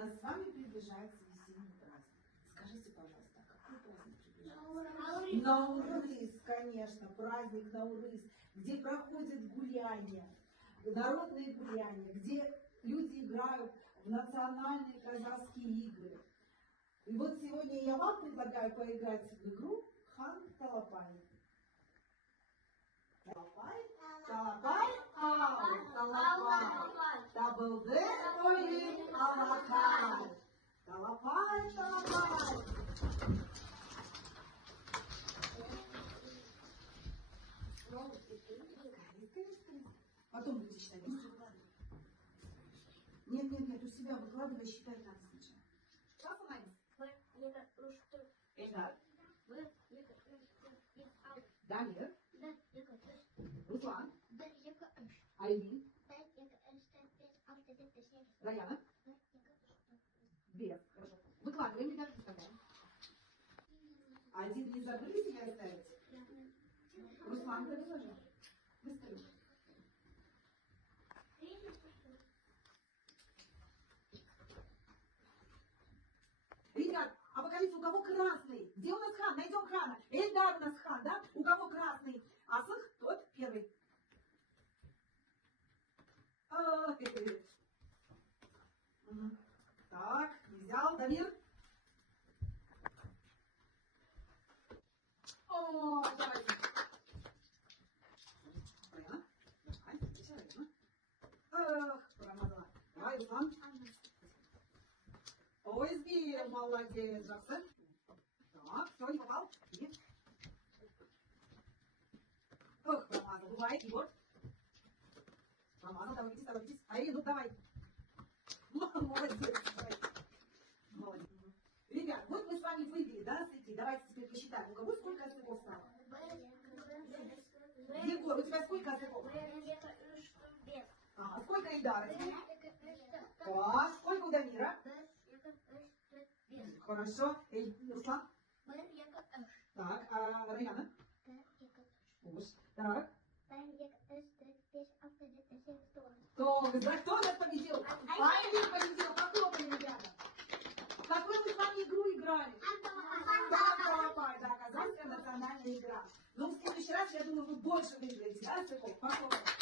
нас с вами приближается весенний праздник. Скажите, пожалуйста, какой праздник приближается? Наурыз, конечно, праздник Наурыз, где проходят гуляния, народные гуляния, где люди играют в национальные казахские игры. И вот сегодня я вам предлагаю поиграть в игру Хан Талапай. Талапай, талапай, ау, талапай, табылды ойын алакай. Талапай, талапай. Потом будете считать. Нет, у себя выкладывай, считай надо сначала. Что смотри? Эждар. Дамир. Руслан. Айлин. Раяна. Бег. Хорошо. Выкладываем, ребята, выставляем. Один не забыли себя оставить? Руслан, ты тоже? Выставим. Ребят, а покажите, у кого красный? Где у нас хан? Найдем хана. Эльдар у нас хан, да? У кого красный асых, тот первый. Так, не взял. Дамир. О, давай. Раяна. Давай, ах, промазала. Давай, Руслан. Ой, сбил, молодец, Джаксон. Так, все, не попал? Нет. Ох, промазал. Бывает, Егор. Промазал, торопитесь. Ай, ну давай. Молодец. Молодец. Ребят, вот мы с вами вывели, да, среди. Давайте теперь посчитаем. У кого сколько языков стало? Егор, у тебя сколько языков? Ага, сколько Ильдара? Так, сколько у Дамира? Хорошо. Руслан? Так, а Раяна? Так. Да кто нас победил? Айлин победил. Похлопаем, ребята. Какую мы с вами игру играли? Да, казахская национальная игра. Но в следующий раз, я думаю, вы больше выиграете, да, Похлопаем.